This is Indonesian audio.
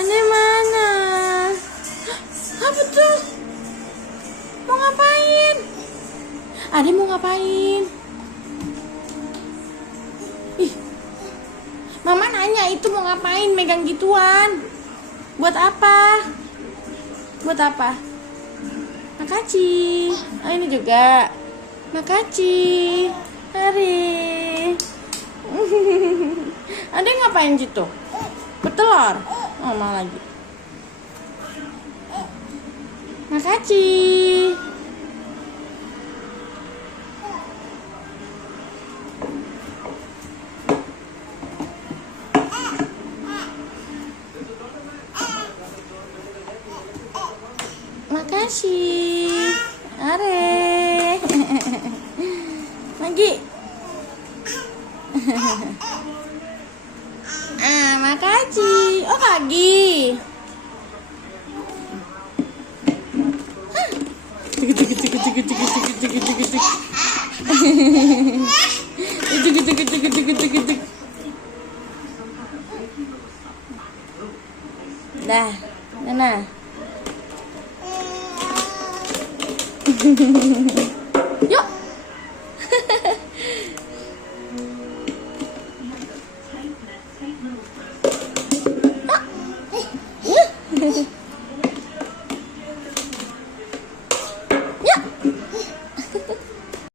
Ade mana? Apa tuh? Mau ngapain? Ade mau ngapain? Ih, Mama nanya itu mau ngapain megang gituan? Buat apa? Buat apa? Makasih. Oh, ini juga. Makasih. Hari. Ade ngapain gitu? Bertelur? Oh, mau lagi. Makasih. Makasih. Are. Lagi. Makasih. Oh, lagi. Dah, Nana. Yuk.